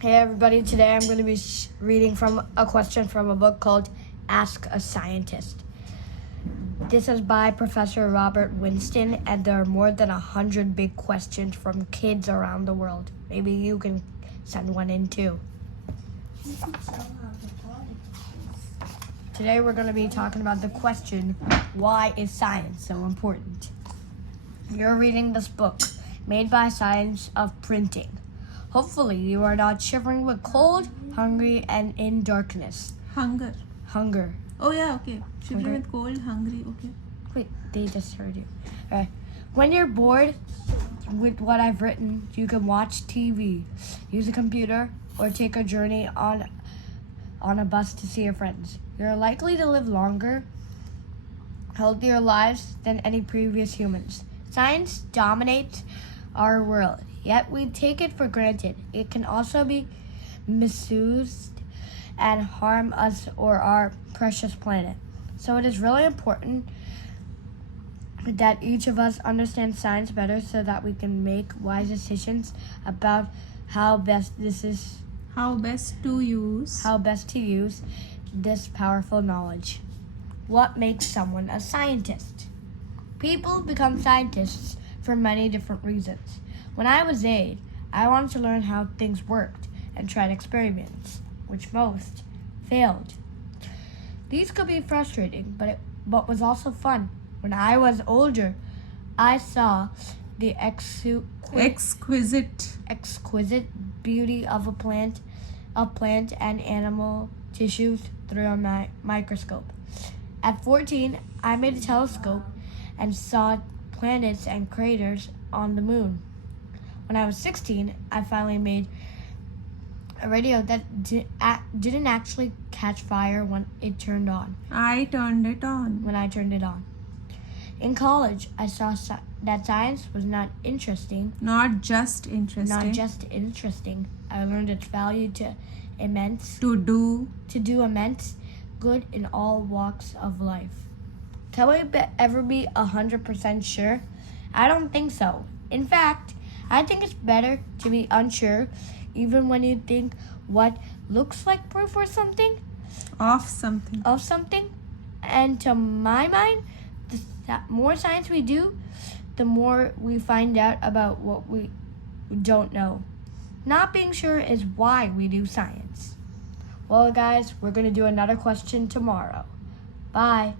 Hey everybody, today I'm going to be reading from a question from a book called Ask a Scientist. This is by Professor Robert Winston, and there are more than 100 big questions from kids around the world. Maybe you can send one in too. Today we're going to be talking about the question, why is science so important? You're reading this book, Made by Science of Printing. Hopefully you are not shivering with cold, hungry, and in darkness. Hunger. Oh yeah, okay. Shivering with cold, hungry, okay. Wait, they just heard you. Alright. When you're bored with what I've written, you can watch TV, use a computer, or take a journey on a bus to see your friends. You're likely to live longer, healthier lives than any previous humans. Science dominates our world, yet we take it for granted. It can also be misused and harm us or our precious planet. So it is really important that each of us understand science better so that we can make wise decisions about how best to use this powerful knowledge. What makes someone a scientist? People become scientists for many different reasons. When I was 8, I wanted to learn how things worked and tried experiments, which most failed. These could be frustrating, but was also fun. When I was older, I saw the exquisite beauty of a plant and animal tissues through a microscope. At 14, I made a telescope and saw planets and craters on the moon. When I was 16, I finally made a radio that didn't actually catch fire when it turned on. When I turned it on. In college, I saw that science was not just interesting. I learned its value to do immense good in all walks of life. Can we ever be 100% sure? I don't think so. In fact, I think it's better to be unsure, even when you think what looks like proof or something. Of something. And to my mind, the more science we do, the more we find out about what we don't know. Not being sure is why we do science. Well, guys, we're going to do another question tomorrow. Bye.